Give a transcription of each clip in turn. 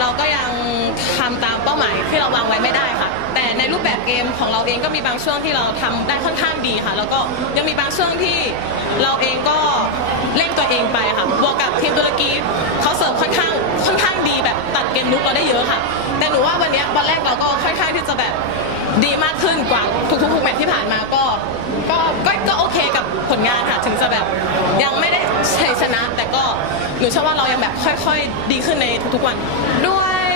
เราก็ยังทำตามเป้าหมายที่เราวางไว้ไม่ได้ค่ะ แต่ในรูปแบบเกมของเราเองก็มีบางช่วงที่เราทำได้ค่อนข้างดีค่ะ แล้วก็ยังมีบางช่วงที่เราเองก็เล่นตัวเองไปค่ะบวกกับทีมตุรกีเขาเสิร์ฟค่อนข้างค่อนข้างดีแบบตัดเกมลุกเราได้เยอะค่ะ แต่หนูว่าวันนี้วันแรกเราก็ค่อนข้างที่จะแบบดีมากขึ้นกว่าทุกๆแมตช์ที่ผ่านมาก็ก็ก็โอเคกับผลงานค่ะ ถึงจะแบบยังไม่ได้ นูเชื่อว่าเรายังแบบค่อย ๆ ดีขึ้นในทุกๆวัน ด้วย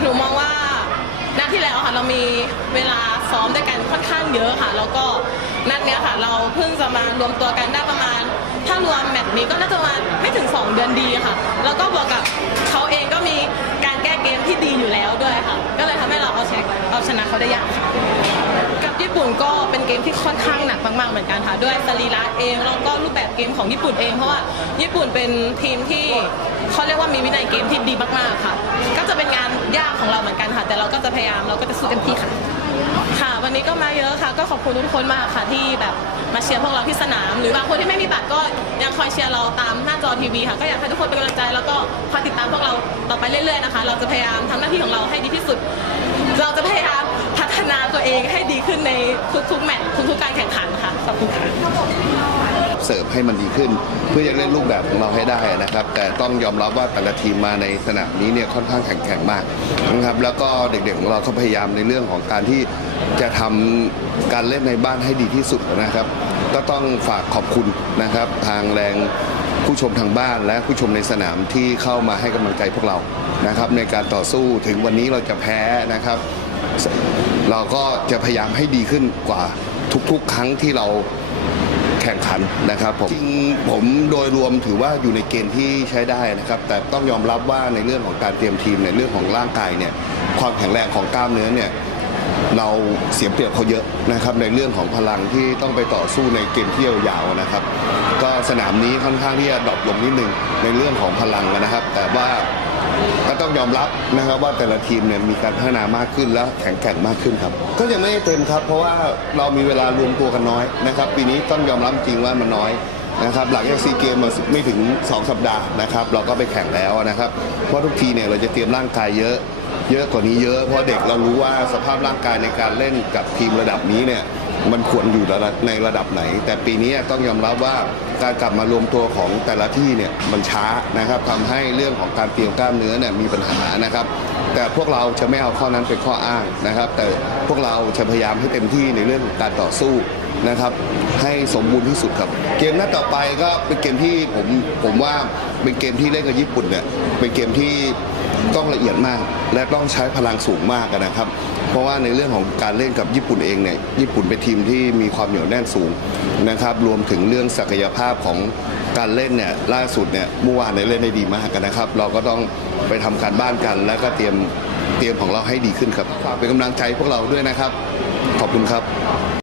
หนูมองว่านัดที่แล้วค่ะเรามีเวลาซ้อมด้วยกันค่อนข้างเยอะค่ะ แล้วก็นัดเนี้ยค่ะ เราเพิ่งจะมารวมตัวกันได้ประมาณ ถ้ารวมแมตช์นี้ก็น่าจะมาไม่ถึง 2 เดือนดีค่ะ แล้วก็บวกกับ ปุ่นก็เป็นเกมที่ค่อนข้างหนักมากๆเหมือนกันค่ะด้วยสรีระเองแล้วก็รูปแบบเกมของญี่ปุ่นเองเพราะว่าญี่ปุ่นเป็นทีมที่เขาเรียกว่ามีวินัยเกมที่ดีมากๆค่ะ ก็จะเป็นงานยากของเราเหมือนกันค่ะ แต่เราก็จะพยายามเราก็จะสู้เต็มที่ค่ะ ค่ะ วันนี้ก็มาเยอะค่ะ ก็ขอบคุณทุกคนมากค่ะที่แบบมาเชียร์พวกเราที่สนาม หรือบางคนที่ไม่มีบัตรก็ยังคอยเชียร์เราตามหน้าจอทีวีค่ะ ก็อยากให้ทุกคนเป็นกำลังใจแล้วก็คอยติดตามพวกเราต่อไปเรื่อยๆนะคะ เราจะพยายามทำหน้าที่ของเราให้ดีที่สุด เราจะพยายามพัฒนาตัวเองให้ ขึ้นในทุกๆแมตช์ทุกๆการแข่งขันค่ะขอบคุณค่ะเสิร์ฟให้มันดีขึ้น เพื่อจะเล่นรูปแบบของเราให้ได้นะครับ แต่ต้องยอมรับว่าแต่ละทีมมาในสนามนี้เนี่ยค่อนข้างแข็งแกร่งมากนะครับแล้วก็เด็กๆของเราก็พยายามในเรื่องของการที่จะทำการเล่นในบ้านให้ดีที่สุดนะครับ ก็ต้องฝากขอบคุณนะครับ ทางแรงผู้ชมทางบ้านและผู้ชมในสนามที่เข้ามาให้กำลังใจพวกเรานะครับ ในการต่อสู้ถึงวันนี้เราจะแพ้นะครับ เราก็จะพยายามให้ดีขึ้นกว่าทุกๆ ครั้งที่เราแข่งขันนะครับผมจริงผมโดยรวมถือว่าอยู่ในเกณฑ์ที่ใช้ได้นะครับ แต่ต้องยอมรับว่าในเรื่องของการเตรียมทีมในเรื่องของร่างกายเนี่ยความแข็งแรงของกล้ามเนื้อเนี่ยเราเสียเปรียบเขาเยอะนะครับในเรื่องของพลังที่ต้องไปต่อสู้ในเกมที่ยาวๆนะครับ สนามนี้ค่อนข้างที่จะดรอปลงนิดนึงในเรื่องของพลังนะครับ แต่ว่าก็ต้องยอมรับนะครับว่าแต่ละทีมเนี่ยมีการพัฒนามากขึ้นและแข็งแกร่งมากขึ้นครับ ก็ยังไม่เต็มครับ เพราะว่าเรามีเวลารวมตัวกันน้อยนะครับ ปีนี้ต้องยอมรับจริงว่ามันน้อยนะครับหลังจากซีเกมมาไม่ถึง 2 สัปดาห์นะครับ เราก็ไปแข่งแล้วนะครับ เพราะทุกทีเนี่ยเราจะเตรียมร่างกายเยอะเยอะกว่านี้เยอะเพราะเด็กเรารู้ว่าสภาพร่างกายในการเล่นกับทีมระดับนี้เนี่ย มันควรอยู่ระดับในระดับไหน แต่ปีนี้ต้องยอมรับว่าการกลับมารวมตัวของแต่ละที่เนี่ยมันช้านะครับทำให้เรื่องของการเตรียมกล้ามเนื้อเนี่ยมีปัญหานะครับ แต่พวกเราจะไม่เอาข้อนั้นเป็นข้ออ้างนะครับ แต่พวกเราจะพยายามให้เต็มที่ในเรื่องของการต่อสู้นะครับให้สมบูรณ์ที่สุดครับ เกมนัดต่อไปก็เป็นเกมที่ผมผมว่าเป็นเกมที่เล่นกับญี่ปุ่นเนี่ยเป็นเกมที่ ต้องละเอียดมาก และต้องใช้พลังสูงมากนะครับ เพราะว่าในเรื่องของการเล่นกับญี่ปุ่นเองเนี่ยญี่ปุ่นเป็นทีมที่มีความเหนียวแน่นสูงนะครับรวมถึงเรื่องศักยภาพของการเล่นเนี่ยล่าสุดเนี่ยเมื่อวานเนี่ยเล่นได้ดีมากนะครับ เราก็ต้องไปทำการบ้านกัน แล้วก็เตรียมเตรียมของเราให้ดีขึ้นครับฝากเป็นกำลังใจพวกเราด้วยนะครับ ขอบคุณครับ